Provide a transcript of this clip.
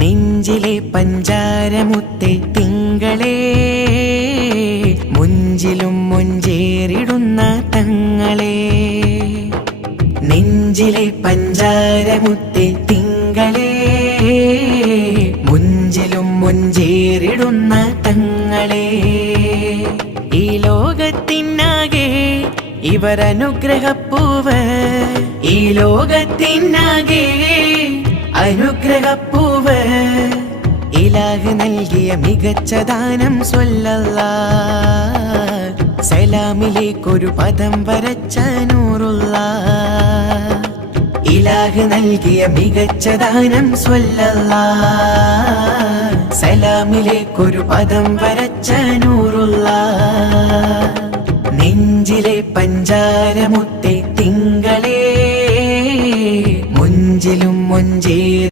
നെഞ്ചിലെ പഞ്ചാരമുത്തെ തിങ്കളേ, മുഞ്ചിലും മുഞ്ചേറിടുന്ന തങ്ങളെ. നെഞ്ചിലെ പഞ്ചാരമുത്തെ തിങ്കളേ, മുഞ്ചിലും മുഞ്ചേറിടുന്ന തങ്ങളെ. ഈ ലോകത്തിനാകെ ഇവരനുഗ്രഹപ്പൂവ്, ഈ ലോകത്തിനാകെ അനുഗ്രഹപ്പൂവ്. ഇലാഹ് നൽകിയ മികച്ച ദാനം സ്വല്ലല്ലാഹ്, സലാമിലേക്കൊരു പദം വരച്ച നൂറുല്ലാഹ്. ഇലാഹ് നൽകിയ മികച്ച ദാനം സ്വല്ലല്ലാഹ്, സലാമിലേക്കൊരു പദം വരച്ച നൂറുല്ലാഹ്. നെഞ്ചിലെ പഞ്ചാരമുത്തെ തിങ്കളേ, മുഞ്ചിലും മുഞ്ചേ